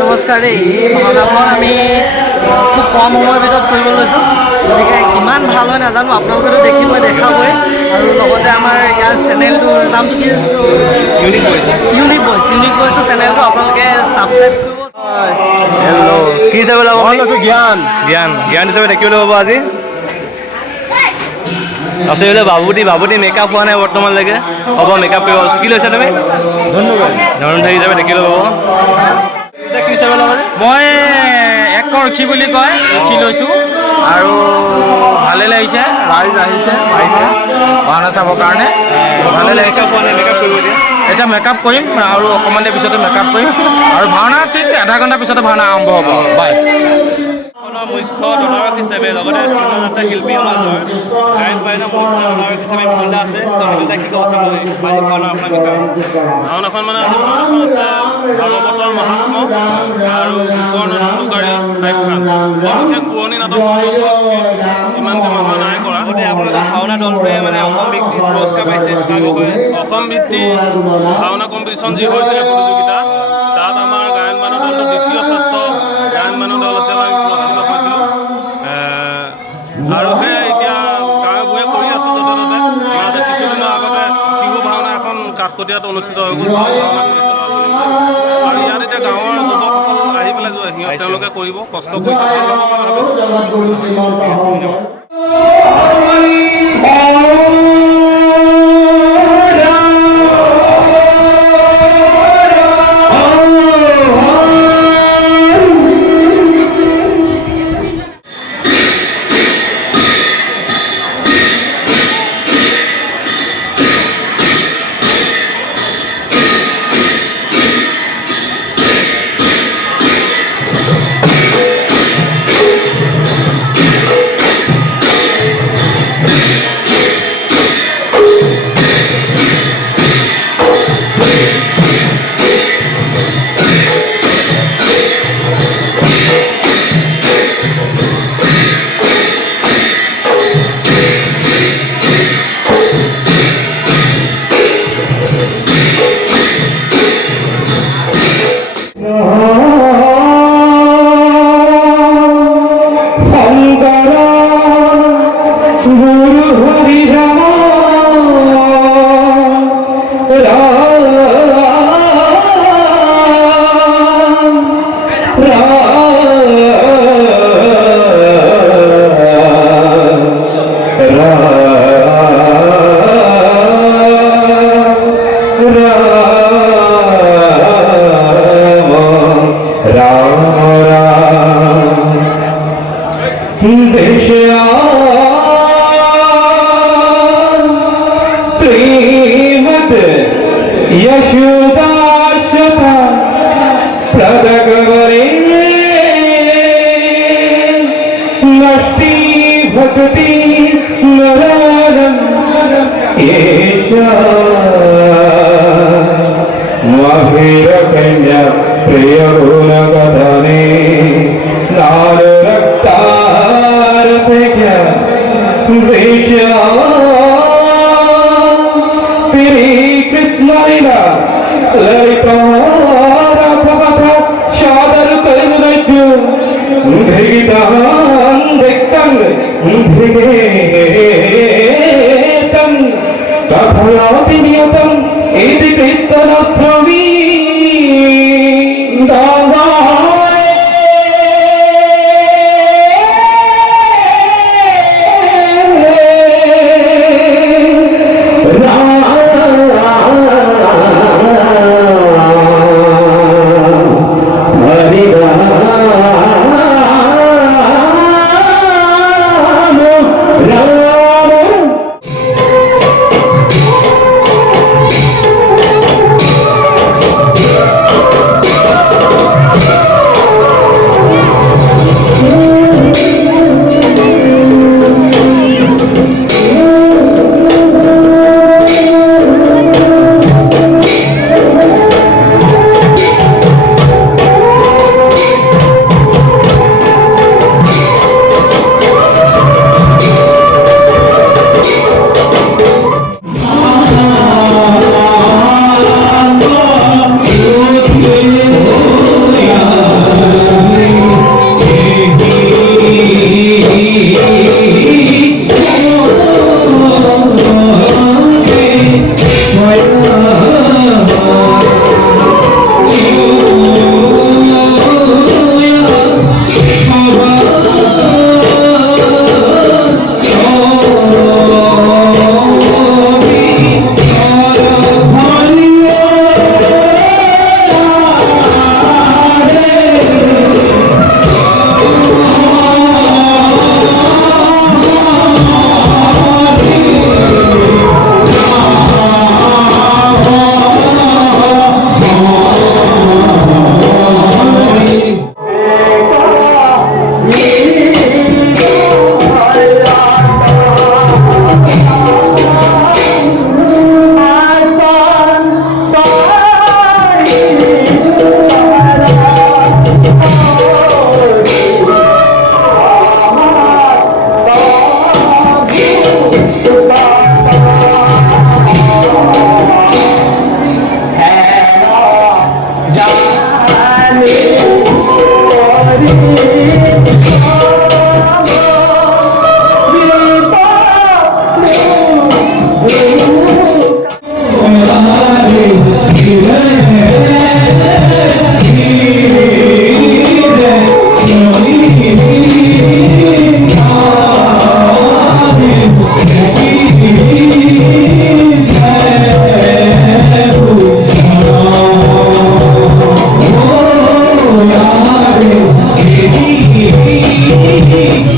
নমস্কাৰ দেই। এই ভাওনাখন আমি খুব কম সময়ৰ ভিতৰত কৰিব লৈছোঁ, গতিকে কিমান ভাল হয় নাজানো, আপোনালোকেতো দেখিবই দেখাবই। আৰু লগতে আমাৰ ইয়াৰ চেনেলটোৰ নামটো কি আছিল? ইউনিক ভইচ চেনেলটো আপোনালোকে ছাবস্ক্ৰাইব কৰিব। হেল্ল' কি হিচাপে যাব? জ্ঞান হিচাপে দেখিবলৈ পাব আজি। তাৰপিছত এইবিলাক বাবুটি মেকআপ হোৱা নাই বৰ্তমানলৈকে, হ'ব মেকআপ কৰিব। কি লৈছা তুমি? ধনুৰ্ধৰ হিচাপে দেখিবলৈ পাব। কি হিচাপে ল'ব? মই এক ৰক্ষী বুলি কয়, ৰক্ষী লৈছোঁ আৰু ভালে লাগিছে। ৰাইজ আহিছে ভাওনা চাবৰ কাৰণে, ভালে লাগিছে। এতিয়া মেকআপ কৰিম আৰু অকণমান দেৰি পিছতে মেকআপ কৰিম আৰু ভাওনা ঠিক আধা ঘণ্টা পিছতে ভাওনা আৰম্ভ হ'ব। বাই। মুখ্য তদাৰক হিচাপে লগতে চিনেমাযাত্ৰা শিল্পী সমাজৰ গায়ক বায়নৰ মুখ্য তদাৰক হিচাপে বিমলদা আছে। বিমলদা কি ক'ব চাব ভাওনাৰ আপোনাৰ বিষয়ে? ভাওনাখন মানে ভাওনাখন আছে ভাগৱতৰ মহাত্ম আৰু গোকৰ্ণ ধনুকাৰী আখ্যান। বিশেষ পুৰণি নাটক ইমানকৈ মানুহে নাই কৰা। আপোনালোকৰ ভাওনা দলটোৱে মানে অসম ভিত্তিত পুৰস্কাৰ পাইছে। অসম ভিত্তিক ভাওনা কম্পিটিশ্যন যি হৈছিলে প্ৰতিযোগিতা, তাত আমাৰ গায়ন বায়নৰ দলটো দ্বিতীয় শ্ৰেষ্ঠ গায়ন বায়নৰ দল হিচাপে আমি পুৰস্কৃত হৈছিলোঁ। আৰু সেয়া এতিয়া গাঁৱে ভূঞে কৰি আছোঁ য'তে ত'তে। মাজতে কিছুদিনৰ আগতে শিশু ভাওনা এখন কাঠকটীয়াত অনুষ্ঠিত হৈ গ'ল। ভাওনা কৰিছে আৰু ইয়াত এতিয়া গাঁৱৰ যুৱকসকল আহি পেলাই তেওঁলোকে কৰিব, কষ্ট কৰিছে। আমি